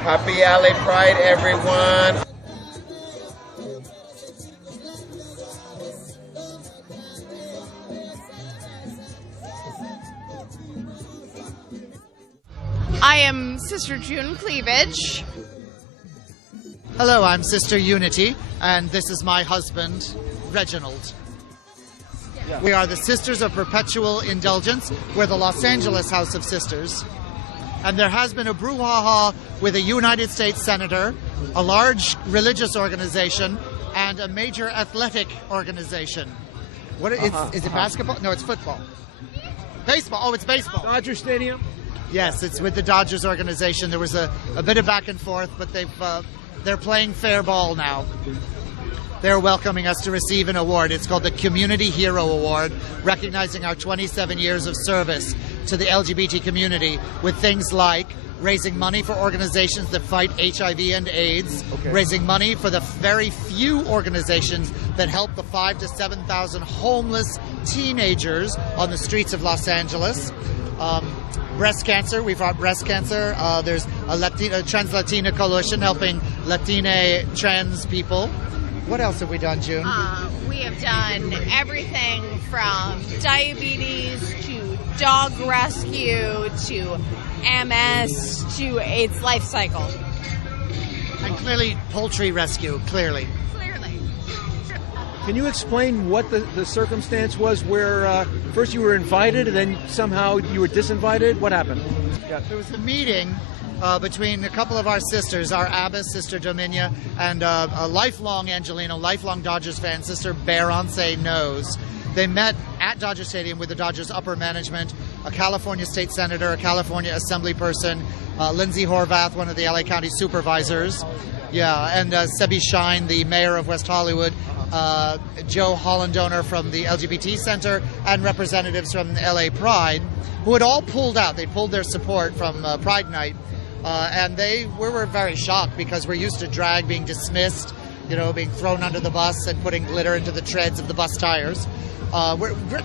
Happy LA Pride, everyone. I am Sister June Cleavage. Hello, I'm Sister Unity, and this is my husband, Reginald. We are the Sisters of Perpetual Indulgence. We're the Los Angeles House of Sisters. And there has been a brouhaha with a United States Senator, a large religious organization, and a major athletic organization. What is it basketball? No, it's football. Baseball. Oh, it's baseball. Dodger Stadium? Yes, it's with the Dodgers organization. There was a bit of back and forth, but they're playing fair ball now. They're welcoming us to receive an award. It's called the Community Hero Award, recognizing our 27 years of service to the LGBT community with things like raising money for organizations that fight HIV and AIDS, raising money for the very few organizations that help the 5,000 to 7,000 homeless teenagers on the streets of Los Angeles. Breast cancer, we fought breast cancer. There's a Trans Latina Coalition helping Latina trans people. What else have we done, June? We have done everything from diabetes to dog rescue to MS to AIDS life cycle. And clearly poultry rescue, clearly. Can you explain what the circumstance was where first you were invited and then somehow you were disinvited? What happened? Yeah. There was a meeting between a couple of our sisters, our abbess, Sister Dominia, and a lifelong Angelino, lifelong Dodgers fan, Sister Beyoncé Knows. They met at Dodger Stadium with the Dodgers upper management, a California state senator, a California assembly person, Lindsay Horvath, one of the LA County supervisors, and Sebi Shine, the mayor of West Hollywood, Joe Hollandoner from the LGBT Center, and representatives from LA Pride, who had all pulled out. They pulled their support from Pride Night, and we were very shocked because we're used to drag being dismissed, being thrown under the bus and putting glitter into the treads of the bus tires.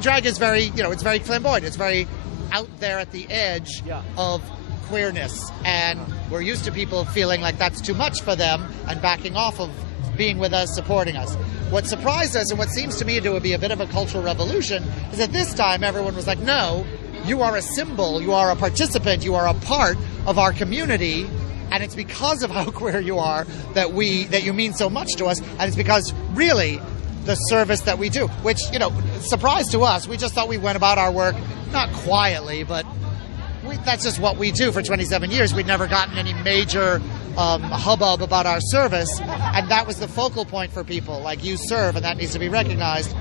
Drag is very, it's very flamboyant. It's very out there at the edge of queerness, and we're used to people feeling like that's too much for them and backing off of being with us, supporting us. What surprised us, and what seems to me to be a bit of a cultural revolution, is that this time everyone was like, no, you are a symbol, you are a participant, you are a part of our community, and it's because of how queer you are that you mean so much to us, and it's because, really, the service that we do, which, surprise to us, we just thought we went about our work, not quietly, but that's just what we do for 27 years. We'd never gotten any major hubbub about our service, and that was the focal point for people. Like, you serve, and that needs to be recognized.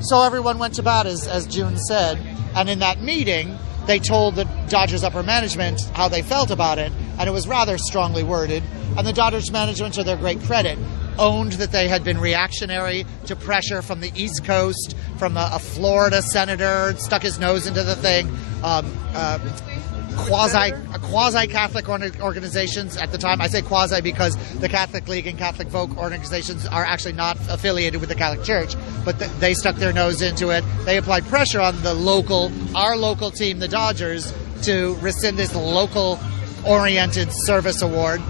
So everyone went to bat, as June said, and in that meeting, they told the Dodgers upper management how they felt about it, and it was rather strongly worded, and the Dodgers management, to their great credit, owned that they had been reactionary to pressure from the East Coast, from a Florida senator, stuck his nose into the thing, quasi-Catholic organizations at the time. I say quasi because the Catholic League and Catholic folk organizations are actually not affiliated with the Catholic Church, but they stuck their nose into it. They applied pressure on our local team, the Dodgers, to rescind this local-oriented service award.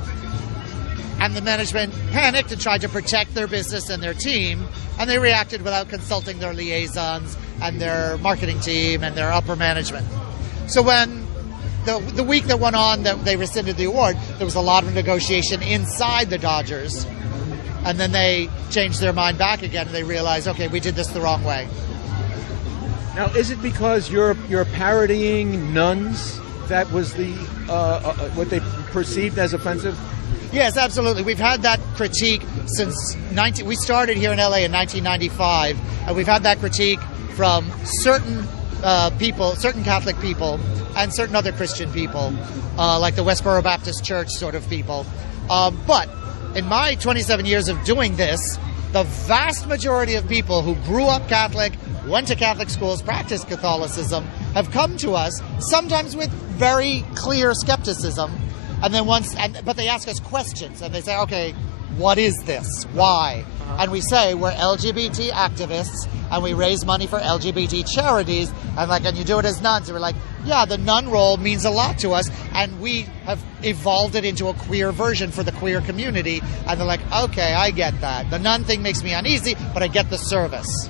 And the management panicked and tried to protect their business and their team, and they reacted without consulting their liaisons and their marketing team and their upper management. So when the week that went on that they rescinded the award, there was a lot of negotiation inside the Dodgers, and then they changed their mind back again, and they realized, okay, we did this the wrong way. Now, is it because you're parodying nuns that was what they perceived as offensive? Yes, absolutely. We've had that critique since we started here in LA in 1995, and we've had that critique from certain people, certain Catholic people, and certain other Christian people, like the Westboro Baptist Church sort of people. But in my 27 years of doing this, the vast majority of people who grew up Catholic, went to Catholic schools, practiced Catholicism, have come to us, sometimes with very clear skepticism, but they ask us questions, and they say, okay, what is this? Why? And we say, we're LGBT activists, and we raise money for LGBT charities, and you do it as nuns. And we're like, yeah, the nun role means a lot to us, and we have evolved it into a queer version for the queer community. And they're like, okay, I get that. The nun thing makes me uneasy, but I get the service.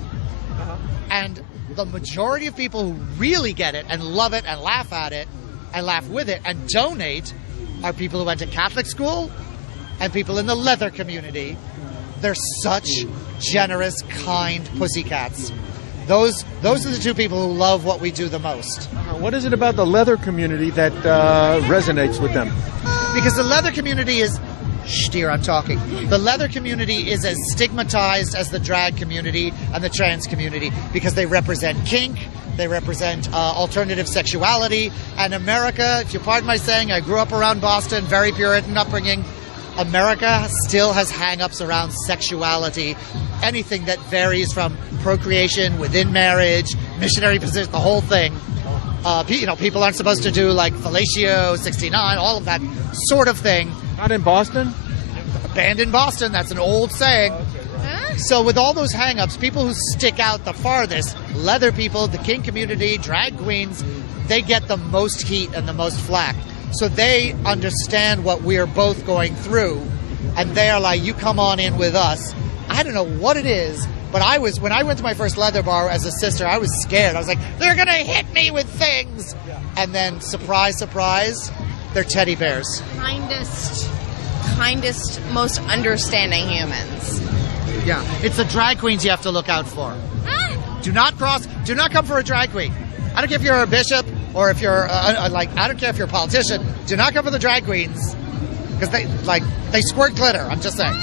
And the majority of people who really get it and love it and laugh at it and laugh with it and donate are people who went to Catholic school and people in the leather community. They're such generous, kind pussycats. Those are the two people who love what we do the most. What is it about the leather community that resonates with them? Because the leather community is... Shh, dear, I'm talking. The leather community is as stigmatized as the drag community and the trans community because they represent kink, they represent alternative sexuality. And America, if you pardon my saying, I grew up around Boston, very Puritan upbringing. America still has hang-ups around sexuality. Anything that varies from procreation within marriage, missionary position, the whole thing. People aren't supposed to do like fellatio, 69, all of that sort of thing. Not in Boston? Banned in Boston, that's an old saying. So with all those hang-ups, people who stick out the farthest, leather people, the kink community, drag queens, they get the most heat and the most flack. So they understand what we're both going through, and they're like, you come on in with us. I don't know what it is, but when I went to my first leather bar as a sister, I was scared. I was like, they're going to hit me with things. And then, surprise, surprise, they're teddy bears. Kindest, most understanding humans. Yeah, it's the drag queens you have to look out for. Do not come for a drag queen. I don't care if you're a bishop or if you're I don't care if you're a politician. Do not come for the drag queens because they squirt glitter. I'm just saying.